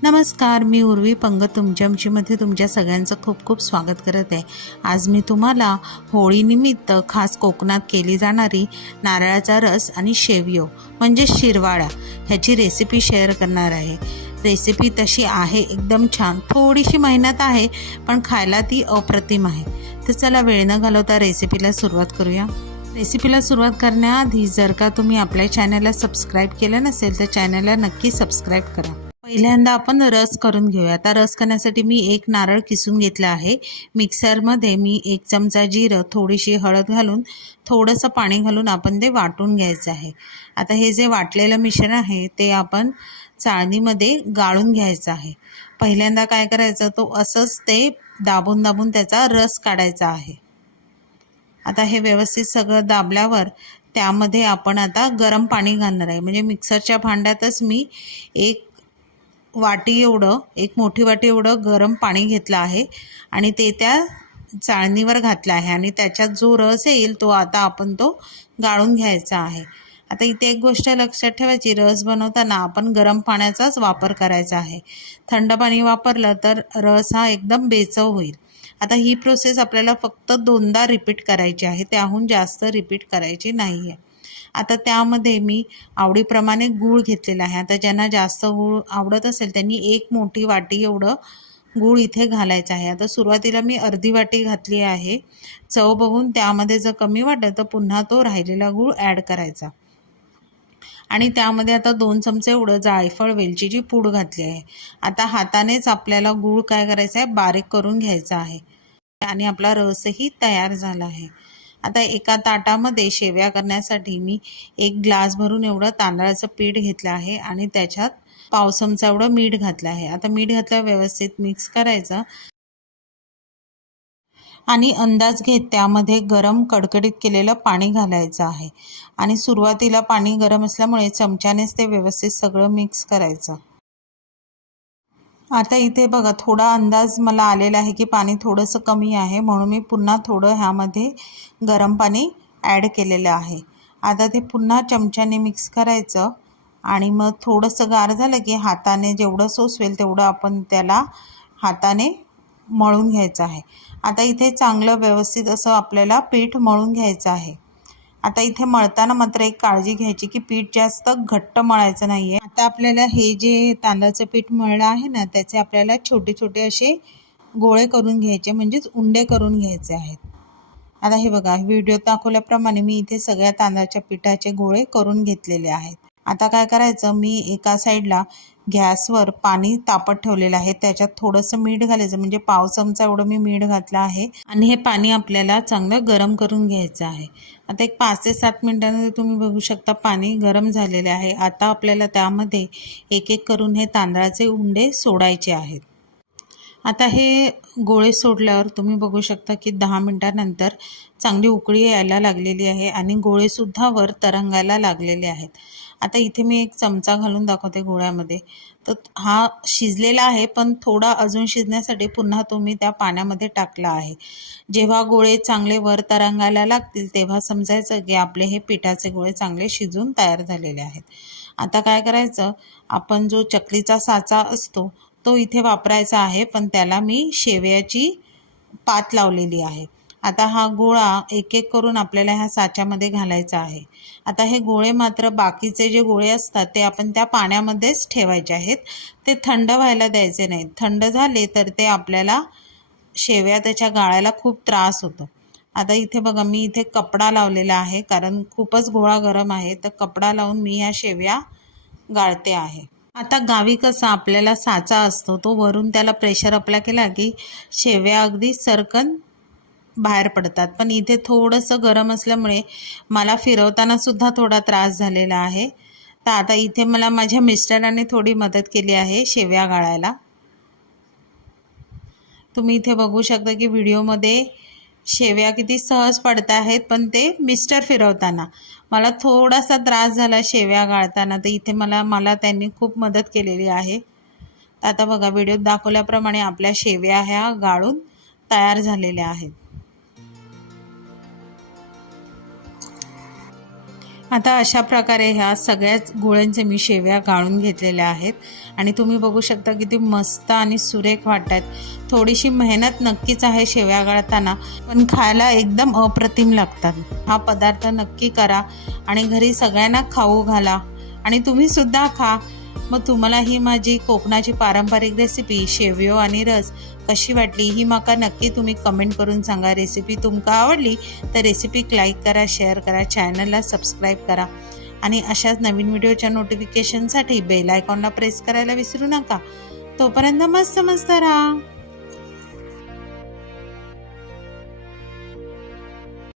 नमस्कार मी उर्वी पंग तुमच्यामध्ये तुमच्या सगळ्यांचं खूप खूप स्वागत करत आहे. आज मी तुम्हाला होळीनिमित्त खास कोकणात केली जाणारी नारळाचा रस आणि शेवयो म्हणजे शिरवाळा ह्याची रेसिपी शेअर करणार आहे. रेसिपी तशी आहे एकदम छान. थोडीशी मेहनत आहे पण खायला ती अप्रतिम आहे. तर चला वेळ न घालवता रेसिपीला सुरुवात करूया. रेसिपीला सुरुवात करण्याआधी जर का तुम्ही आपल्या चॅनलला सबस्क्राईब केलं नसेल तर चॅनलला नक्की सबस्क्राईब करा. पहिल्यांदा आपण रस करून घेऊया. आता रस करण्यासाठी मी एक नारळ किसून घेतला आहे. मिक्सरमध्ये मी एक चमचा जिरं थोडीशी हळद घालून थोडंसं पाणी घालून आपण ते वाटून घ्यायचं आहे. आता हे जे वाटलेलं मिश्रण आहे ते आपण चाळणीमध्ये गाळून घ्यायचं आहे. पहिल्यांदा काय करायचं तो असंच ते दाबून दाबून त्याचा रस काढायचा आहे. आता हे व्यवस्थित सगळं दाबल्यावर त्यामध्ये आपण आता गरम पाणी घालणार आहे. म्हणजे मिक्सरच्या भांड्यातच मी एक वाटी एवढं एक मोठी वाटी एवढं गरम पाणी घेतलं आहे आणि ते त्या चाळणीवर घातलं आहे आणि त्याच्यात जो रस येईल तो आता आपण तो गाळून घ्यायचा आहे. आता इथे एक गोष्ट लक्षात ठेवायची रस बनवताना आपण गरम पाण्याचाच वापर करायचा आहे. थंड पाणी वापरलं तर रस हा एकदम बेचव होईल. आता ही प्रोसेस आपल्याला फक्त दोनदा रिपीट करायची आहे. त्याहून जास्त रिपीट करायची नाही आहे आता त्यामध्ये मी आवडीप्रमाणे गूळ घेतलेला आहे. आता ज्यांना जास्त गूळ आवडत असेल त्यांनी एक मोठी वाटी एवढं गूळ इथे घालायचं आहे. आता सुरुवातीला मी अर्धी वाटी घातली आहे. चव बघून त्यामध्ये जर कमी वाटलं तर पुन्हा तो राहिलेला गूळ ॲड करायचा. आणि त्यामध्ये आता दोन चमचे एवढं जायफळ वेलचीची पूड घातली आहे. आता हातानेच आपल्याला गूळ काय करायचं आहे? बारीक करून घ्यायचा आहे. आणि आपला रसही तयार झाला आहे. आता एका ताटामध्ये शेव्या करण्यासाठी मी एक ग्लास भरून एवढं तांदळाचं पीठ घेतलं आहे आणि त्याच्यात पाव चमचा एवढं मीठ घातलं आहे. आता मीठ घातलं व्यवस्थित मिक्स करायचं. आणि अंदाज घेत त्यामध्ये गरम कडकडीत केलेलं पाणी घालायचं आहे. आणि सुरुवातीला पाणी गरम असल्यामुळे चमच्यानेच ते व्यवस्थित सगळं मिक्स करायचं. आता इथे बघा थोडा अंदाज मला आलेला आहे की पाणी थोडंसं कमी आहे म्हणून मी पुन्हा थोडं ह्यामध्ये गरम पाणी ॲड केलेलं आहे. आता ते पुन्हा चमच्याने मिक्स करायचं आणि मग थोडंसं गार झालं की हाताने जेवढं सोसवेल तेवढं आपण त्याला हाताने मळून घ्यायचं आहे. आता इथे चांगलं व्यवस्थित असं आपल्याला पीठ मळून घ्यायचं आहे. आता इथे मळताना मात्र एक काळजी घ्यायची की पीठ जास्त घट्ट मळायचं नाही आहे आता आपल्याला हे जे तांदळाचं पीठ मळलं आहे ना त्याचे आपल्याला छोटे छोटे असे गोळे करून घ्यायचे म्हणजेच उंडे करून घ्यायचे आहेत. आता हे बघा व्हिडिओ दाखवल्याप्रमाणे मी इथे सगळ्या तांदळाच्या पिठाचे गोळे करून घेतलेले आहेत. आता काय करायचं? मी एका साईडला गॅसवर पाणी तापत ठेवलेलं आहे. त्याच्यात थोडंसं मीठ घालायचं. म्हणजे पाव चमचा एवढं मी मीठ घातलं आहे. आणि हे पाणी आपल्याला चांगलं गरम करून घ्यायचं आहे. आता एक पाच ते सात मिनटांमध्ये तुम्ही बघू शकता पाणी गरम झालेले आहे. आता आपल्याला त्यामध्ये एक एक करून हे तांदळाचे उंडे सोडायचे आहेत. आता हे गोळे सोडल्यावर तुम्ही बघू शकता की दहा मिनटानंतर चांगली उकळी यायला लागलेली आहे आणि गोळेसुद्धा वर तरंगायला लागलेले आहेत. आता इथे मी एक चमचा घालून दाखवते गोळ्यामध्ये. तर हा शिजलेला आहे पण थोडा अजून शिजण्यासाठी पुन्हा तो मी त्या पाण्यामध्ये टाकला आहे. जेव्हा गोळे चांगले वर तरंगायला लागतील तेव्हा समजायचं की आपले हे पिठाचे गोळे चांगले शिजून तयार झालेले आहेत. आता काय करायचं? आपण जो चकलीचा साचा असतो तो इथे वापरायचा आहे पण त्याला मी शेवयाची पात लावलेली आहे. आता हा गोळा एक एक करून आपल्याला ह्या साच्यामध्ये घालायचा आहे. आता हे गोळे मात्र बाकीचे जे गोळे असतात ते आपण त्या पाण्यामध्येच ठेवायचे आहेत. ते थंड व्हायला द्यायचे नाहीत. थंड झाले तर ते आपल्याला शेव्या त्याच्या गाळायला खूप त्रास होतो. आता इथे बघा मी इथे कपडा लावलेला आहे कारण खूपच गोळा गरम आहे. तर कपडा लावून मी ह्या शेव्या गाळते आहे. आता गावी कसा आपल्याला साचा असतो तो वरून त्याला प्रेशर अप्लाय केला की शेव्या अगदी सरकन बाहेर पडतात. पण इथे थोडंसं गरम असल्यामुळे मला फिरवताना सुद्धा थोडा त्रास झालेला आहे. तर आता इथे मला माझ्या मिस्टरांनी थोडी मदत केली आहे शेव्या गाळायला. तुम्ही इथे बघू शकता की व्हिडिओमध्ये शेव्या किती सहज पडत आहेत पण ते मिस्टर फिरवताना. मला थोडासा त्रास झाला शेव्या गाळताना तर इथे मला मला त्यांनी खूप मदत केलेली आहे. आता बघा व्हिडिओत दाखवल्याप्रमाणे आपल्या शेव्या ह्या गाळून तयार झालेल्या आहेत. आता अशा प्रकारे ह्या सगळ्याच गोळ्यांचे मी शेव्या गाळून घेतलेल्या आहेत. आणि तुम्ही बघू शकता किती मस्त आणि सुरेख वाटत आहेत थोडीशी मेहनत नक्कीच आहे शेव्या गाळताना पण खायला एकदम अप्रतिम लागतात. हा पदार्थ नक्की करा आणि घरी सगळ्यांना खाऊ घाला. आणि तुम्हीसुद्धा खा. मग तुम्हाला ही माझी कोकणाची पारंपरिक रेसिपी शेवयो आणि रस कशी वाटली ही माका नक्की तुम्ही कमेंट करून सांगा. रेसिपी तुमका आवडली तर रेसिपी लाईक करा शेअर करा चॅनलला सबस्क्राईब करा. आणि अशाच नवीन व्हिडिओच्या नोटिफिकेशनसाठी बेल आयकॉनला प्रेस करायला विसरू नका. तोपर्यंत मस्त मस्त राहा.